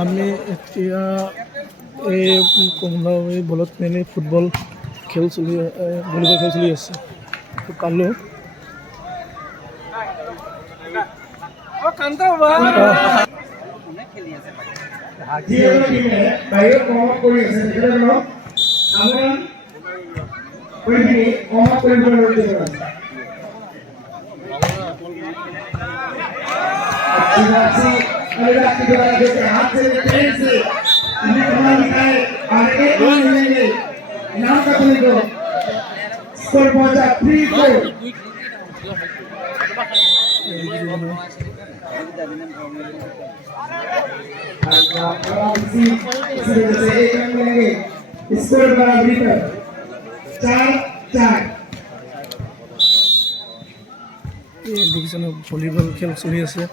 আমি এতিয়া এই বলত মেলি ফুটবল খেল চলি ভলীবল খেল চলি আছে কালো हाथ से ट्रेन से हमें कमाल दिखाए और एक गोल मिलेंगे इनाम का तुम्हें को स्कोर पहुंचा 3-4 इसी वजह से एक रन मिलेंगे स्कोर बराबरी पर 4-4 ये डिवीजन भलीबल खेल चली আছে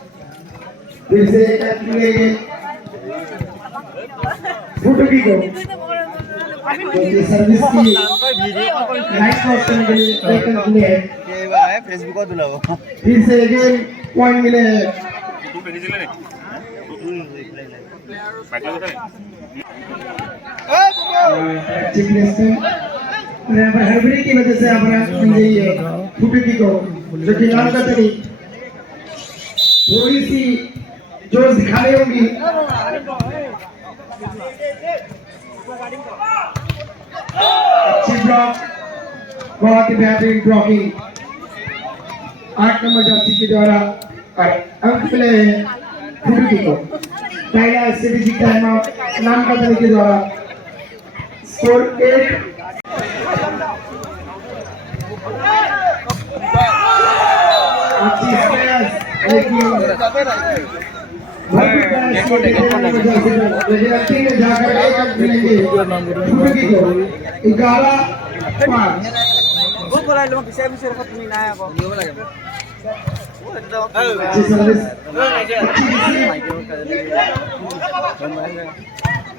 फिर से एक मिलेंगे फुटो की को क्योंकि सर्विस की नाइट ऑप्शन के लिए एक मिले के भाई फेसबुक को दुलाओ फिर से अगेन पॉइंट मिले तू पेनी चले यहाँ पर हड़बड़ी की वजह से हमारा फुटो की को जो कि नाम का तरी थोड़ी सी जोश दिखाने होगी अच्छी ब्लॉक बहुत ही बेहतरीन ब्लॉकिंग 8 नंबर जर्सी के द्वारा और अंक मिले फुटकी को पहला सीरीज टाइम आउट नाम का तरीके द्वारा स्कोर 8 अच्छी स्पेस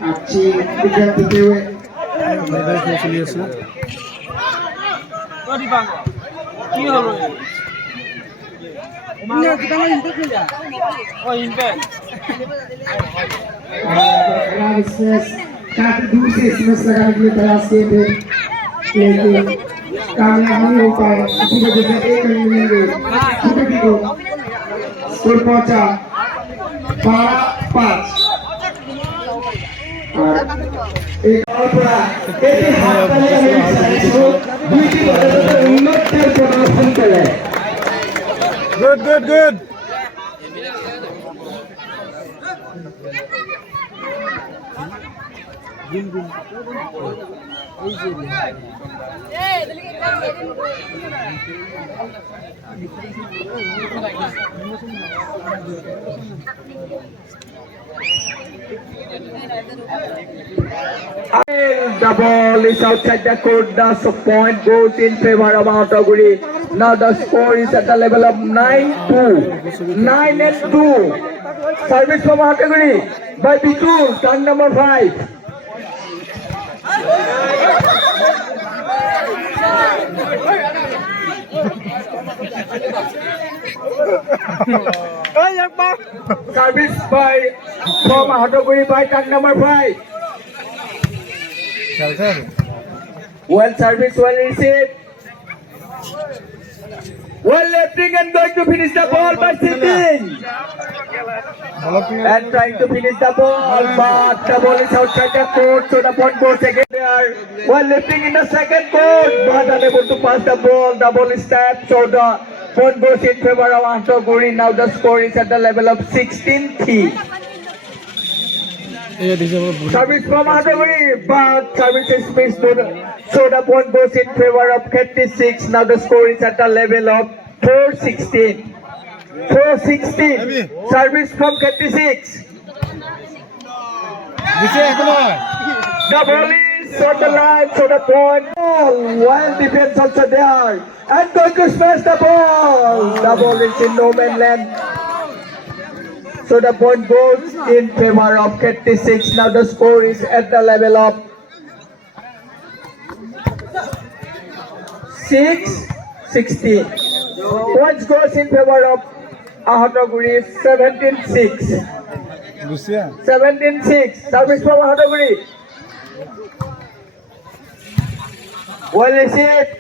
अच्छी विकेट देते हुए চলি আছে काफी दूर से स्मैश लगाने के लिए प्रयास किए थे लेकिन कामयाब नहीं हो पाए इसी वजह से एक रन मिलेंगे फुटकी को स्कोर पहुंचा 12-5 और एक और पूरा एक हाथ तले दुईटी बदलते उन्नत प्रदर्शन करे good The ball is outside the court. Thus, a point goes in favor of Mahataguri. Now the score is at the level of 9-2. 9-2. Service from Mahataguri by Bitu, turn number 5. Service by from Mahataguri by turn number 5. Well service, well received. Well lifting and going to finish the ball by sitting. And trying to finish the ball, but the ball is outside the court, so the point goes again there. Well lifting in the second court, but unable to pass the ball. The ball is tapped, so the point goes in favor of Mahataguri. Now the score is at the level of 16-3. Service from Mahataguri, but service is missed, so the point goes in favor of 36. Now the score is at the level of 4-16. 4-16. Service from 36. The ball is on the line, so the point. Wild defense also there, and going to smash the ball. The ball is in no man's land. So the point goes in favor of 36. Now the score is at the level of 6-16. Points goes in favor of Mahataguri 17-6. 17-6. Service from Mahataguri. Well received.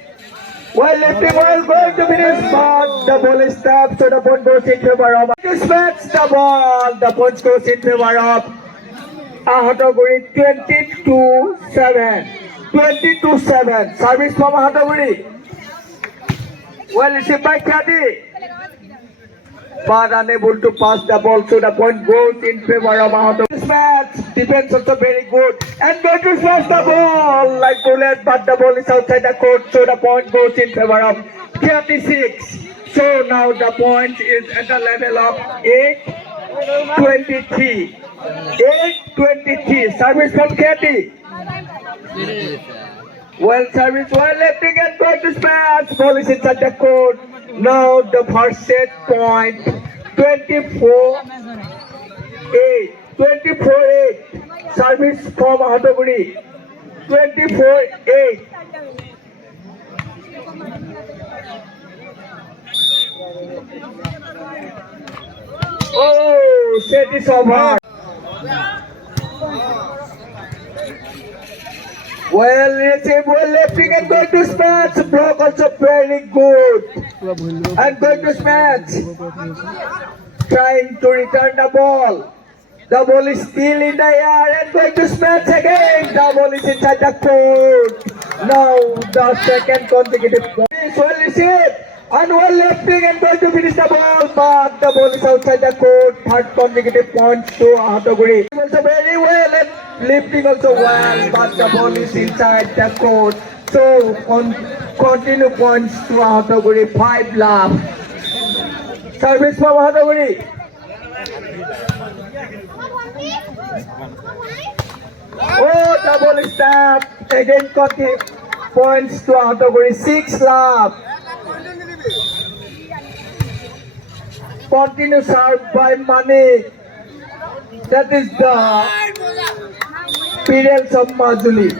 Well lifting, well going to finish, but the ball is tapped, so the point goes in favor of. To smash the ball, the point goes in favor of Mahataguri. 22-7. 22-7. Service from Mahataguri. Well received by Khadi, but unable to pass the ball, so the point goes in favor of Mahataguri. This match defense also very good, and going to smash the ball like bullet, but the ball is outside the court, so the point goes in favor of 36. So now the point is at the level of 8-23. 8-23. Service from Khadi. Well service, well lifting and going to smash. Ball is inside the court. Now the first set point. 24-8. 24-8. Service from Mahataguri. 24-8. Oh, set is over. Well received, well lifting and going to smash. Block also very good. পুৰা বহি ল'ব And going to smash. Trying to return the ball. The ball is still in the air and going to smash again. The ball is inside the court. Now the second consecutive point. Well received. And well lifting and going to finish the ball, but the ball is outside the court. Third consecutive points to Mahataguri. Also very well and lifting also well, but the ball is inside the court. So continue points to Mahataguri. 5 love. Service for Mahataguri. Oh, the ball is tapped. Again continue points to Mahataguri. 6 love. Continue serve by Manik. That is the appearance of Majuli.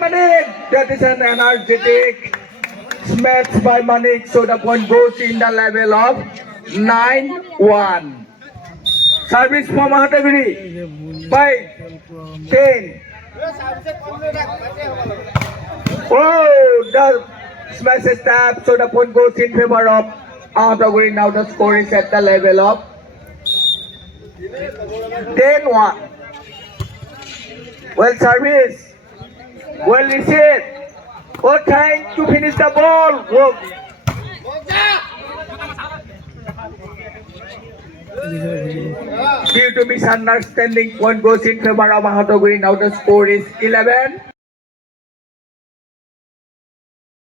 Manik, that is an energetic smash by Manik, so the point goes in the level of 9-1. Service for Mahataguri by 10. Oh, the smash is tapped, so the point goes in favor of Mahataguri. Now the score is at the level of 10-1. Well service. Well received. Oh, trying to finish the ball. Whoa. Due to misunderstanding, point goes in favor of Mahataguri. Now the score is 11.